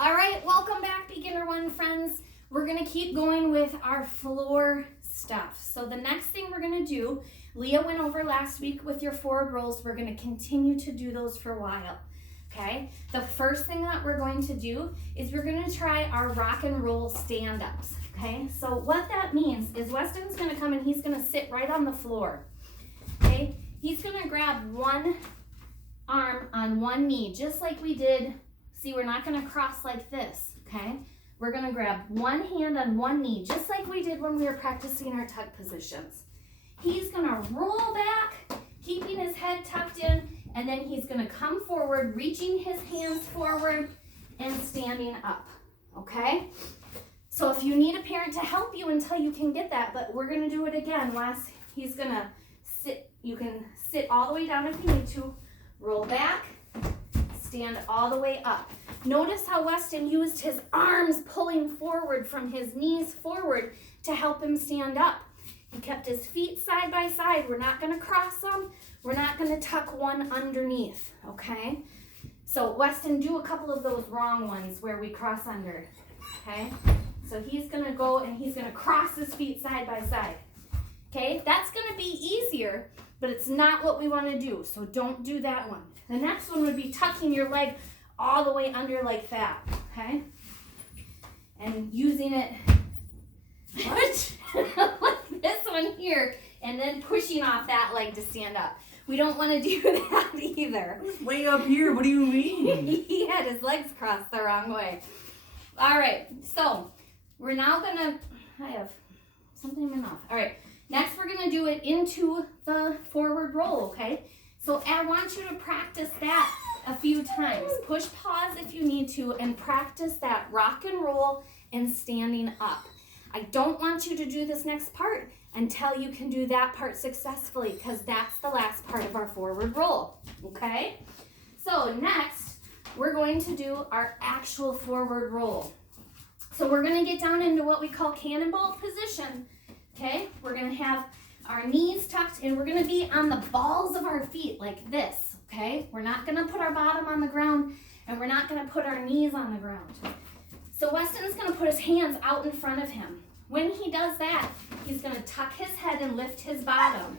All right, welcome back, Beginner One friends. We're gonna keep going with our floor stuff. So the next thing we're gonna do, Leah went over last week with your forward rolls. We're gonna continue to do those for a while, okay? The first thing that we're going to do is we're gonna try our rock and roll stand-ups, okay? So what that means is Weston's gonna come and he's gonna sit right on the floor, okay? He's gonna grab one arm on one knee, just like we did. See, we're not gonna cross like this, okay? We're gonna grab one hand on one knee, just like we did when we were practicing our tuck positions. He's gonna roll back, keeping his head tucked in, and then he's gonna come forward, reaching his hands forward and standing up, okay? So if you need a parent to help you until you can get that, but we're gonna do it again. He's gonna sit, you can sit all the way down if you need to, roll back, stand all the way up. Notice how Weston used his arms pulling forward from his knees forward to help him stand up. He kept his feet side by side. We're not gonna cross them. We're not gonna tuck one underneath, okay? So Weston, do a couple of those wrong ones where we cross under, okay? So he's gonna go and he's gonna cross his feet side by side, okay? That's gonna be easier, but it's not what we wanna do, so don't do that one. The next one would be tucking your leg all the way under like that, okay? And using it like this one here, and then pushing off that leg to stand up. We don't want to do that either. Way up here, what do you mean? He had his legs crossed the wrong way. All right, so we're now gonna, I have something in my mouth. All right, next we're gonna do it into the forward roll, okay? So I want you to practice that a few times. Push pause if you need to and practice that rock and roll and standing up. I don't want you to do this next part until you can do that part successfully, because that's the last part of our forward roll, okay? So next, we're going to do our actual forward roll. So we're gonna get down into what we call cannonball position, okay? We're gonna have our knees tucked and we're gonna be on the balls of our feet like this, okay? We're not gonna put our bottom on the ground and we're not gonna put our knees on the ground. So Weston's gonna put his hands out in front of him. When he does that, he's gonna tuck his head and lift his bottom,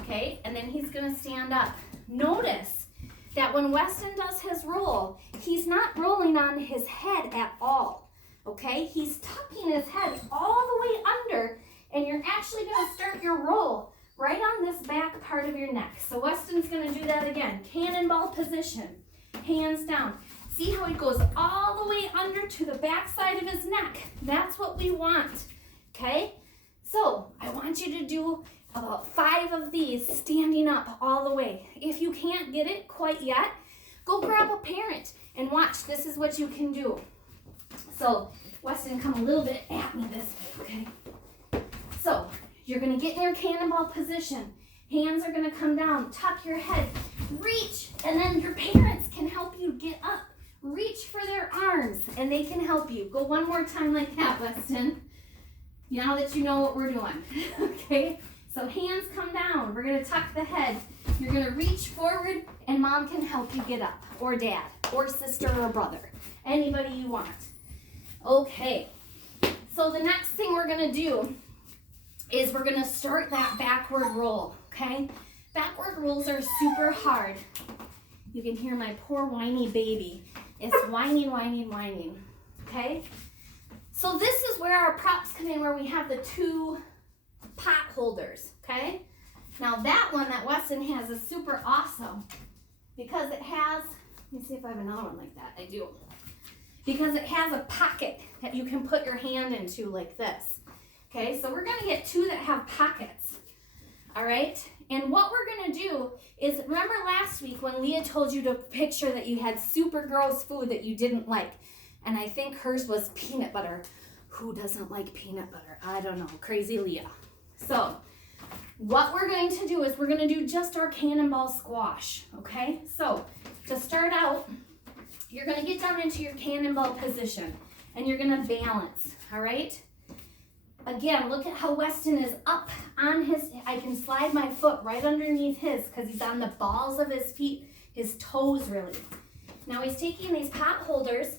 okay? And then he's gonna stand up. Notice that when Weston does his roll, he's not rolling on his head at all, okay? He's tucking his head all the way under, and you're actually gonna start your roll right on this back part of your neck. So Weston's gonna do that again. Cannonball position, hands down. See how it goes all the way under to the back side of his neck? That's what we want, okay? So I want you to do about 5 of these standing up all the way. If you can't get it quite yet, go grab a parent and watch. This is what you can do. So Weston, come a little bit at me this way, okay? So you're gonna get in your cannonball position. Hands are gonna come down, tuck your head, reach, and then your parents can help you get up. Reach for their arms and they can help you. Go one more time like that, Weston. Now that you know what we're doing, okay? So hands come down, we're gonna tuck the head. You're gonna reach forward and mom can help you get up, or dad, or sister, or brother, anybody you want. Okay, so the next thing we're gonna do is we're gonna start that backward roll, okay? Backward rolls are super hard. You can hear my poor whiny baby. It's whining, whining, whining, okay? So this is where our props come in, where we have the 2 pot holders, okay? Now that one that Weston has is super awesome because it has, let me see if I have another one like that. I do. Because it has a pocket that you can put your hand into like this. Okay, so we're gonna get 2 that have pockets, all right? And what we're gonna do is, remember last week when Leah told you to picture that you had super gross food that you didn't like, and I think hers was peanut butter. Who doesn't like peanut butter? I don't know, crazy Leah. So what we're going to do is we're gonna do just our cannonball squash, okay? So to start out, you're gonna get down into your cannonball position and you're gonna balance, all right? Again, look at how Weston is up on his, I can slide my foot right underneath his because he's on the balls of his feet, his toes really. Now he's taking these pot holders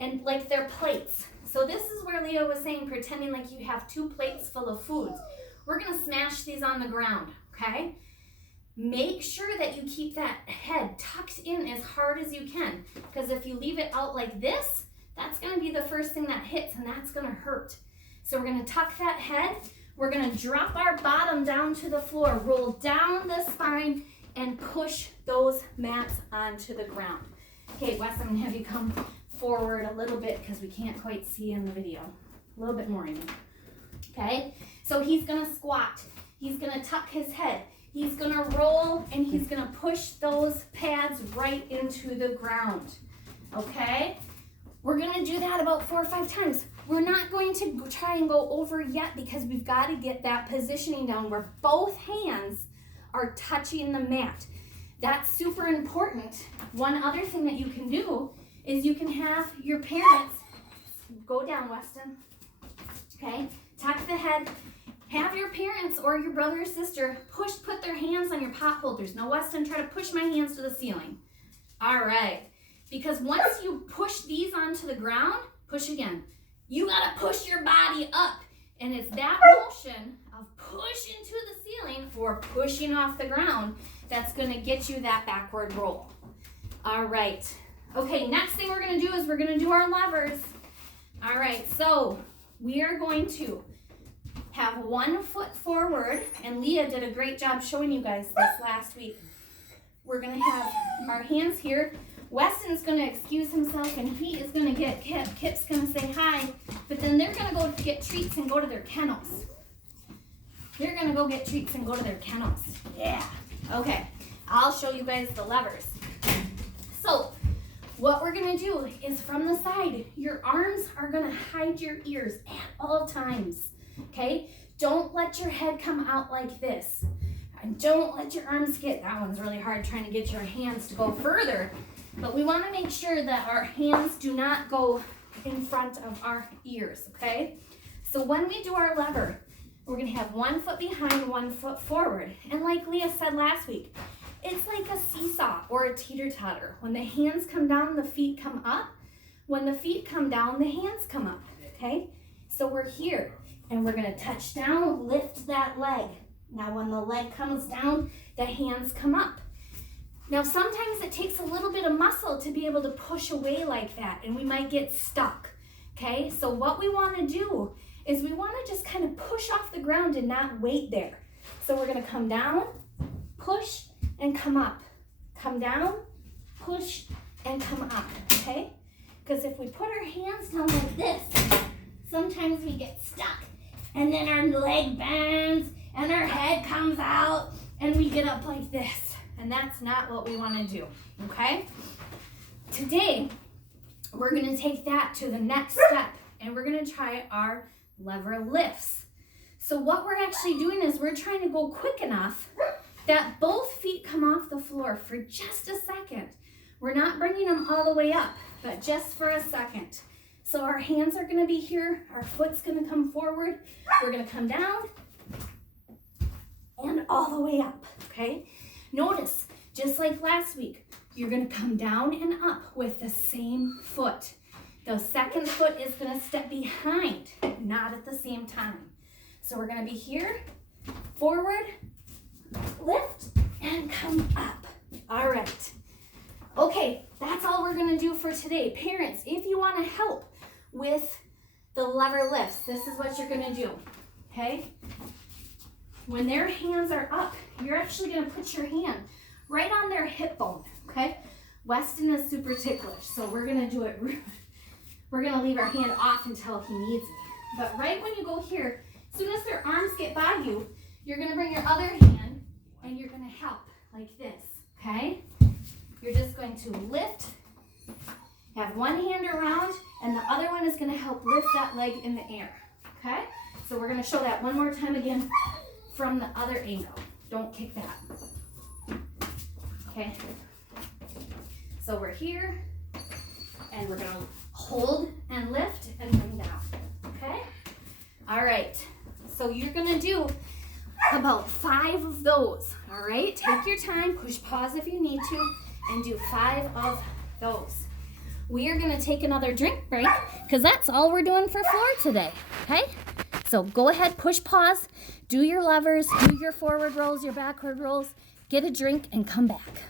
and like they're plates. So this is where Leo was saying, pretending like you have 2 plates full of foods. We're gonna smash these on the ground, okay? Make sure that you keep that head tucked in as hard as you can, because if you leave it out like this, that's gonna be the first thing that hits, and that's gonna hurt. So we're gonna tuck that head. We're gonna drop our bottom down to the floor, roll down the spine, and push those mats onto the ground. Okay, Wes, I'm gonna have you come forward a little bit because we can't quite see in the video. A little bit more, I mean. Okay, so he's gonna squat. He's gonna tuck his head. He's gonna roll, and he's gonna push those pads right into the ground. Okay, we're gonna do that about 4 or 5 times. We're not going to try and go over yet because we've got to get that positioning down where both hands are touching the mat. That's super important. One other thing that you can do is you can have your parents go down, Weston. Okay, tuck the head. Have your parents or your brother or sister put their hands on your pot holders. Now, Weston, try to push my hands to the ceiling. All right, because once you push these onto the ground, push again. You gotta push your body up, and it's that motion of pushing to the ceiling or pushing off the ground that's gonna get you that backward roll. All right. Okay, next thing we're gonna do is we're gonna do our levers. All right, so we are going to have 1 foot forward, and Leah did a great job showing you guys this last week. We're gonna have our hands here. Weston's gonna excuse himself, and he is gonna get Kip. Kip's gonna say hi, but then they're gonna go get treats and go to their kennels. They're gonna go get treats and go to their kennels. Yeah. Okay, I'll show you guys the levers. So, what we're gonna do is from the side, your arms are gonna hide your ears at all times, okay? Don't let your head come out like this. And don't let your arms that one's really hard trying to get your hands to go further. But we wanna make sure that our hands do not go in front of our ears, okay? So when we do our lever, we're gonna have 1 foot behind, 1 foot forward. And like Leah said last week, it's like a seesaw or a teeter-totter. When the hands come down, the feet come up. When the feet come down, the hands come up, okay? So we're here, and we're gonna touch down, lift that leg. Now when the leg comes down, the hands come up. Now sometimes it takes a little bit of muscle to be able to push away like that, and we might get stuck, okay? So what we wanna do is we wanna just kind of push off the ground and not wait there. So we're gonna come down, push, and come up. Come down, push, and come up, okay? Because if we put our hands down like this, sometimes we get stuck, and then our leg bends, and our head comes out, and we get up like this. And that's not what we want to do, okay? Today, we're going to take that to the next step, and we're going to try our lever lifts. So what we're actually doing is we're trying to go quick enough that both feet come off the floor for just a second. We're not bringing them all the way up, but just for a second. So our hands are going to be here, our foot's going to come forward, we're going to come down, and all the way up, okay? Notice, just like last week, you're gonna come down and up with the same foot. The second foot is gonna step behind, not at the same time. So we're gonna be here, forward, lift, and come up. All right. Okay, that's all we're gonna do for today. Parents, if you wanna help with the lever lifts, this is what you're gonna do, okay? When their hands are up, you're actually gonna put your hand right on their hip bone, okay? Weston is super ticklish, so we're gonna do it. We're gonna leave our hand off until he needs me. But right when you go here, as soon as their arms get by you, you're gonna bring your other hand and you're gonna help like this, okay? You're just going to lift, have one hand around, and the other one is gonna help lift that leg in the air, okay? So we're gonna show that one more time again from the other angle. Don't kick that. Okay. So we're here, and we're gonna hold and lift and bring down. Okay? All right. So you're gonna do about 5 of those. All right? Take your time, push pause if you need to, and do 5 of those. we are going to take another drink break because that's all we're doing for floor today. Okay? So go ahead, push pause, do your levers, do your forward rolls, your backward rolls, get a drink, and come back.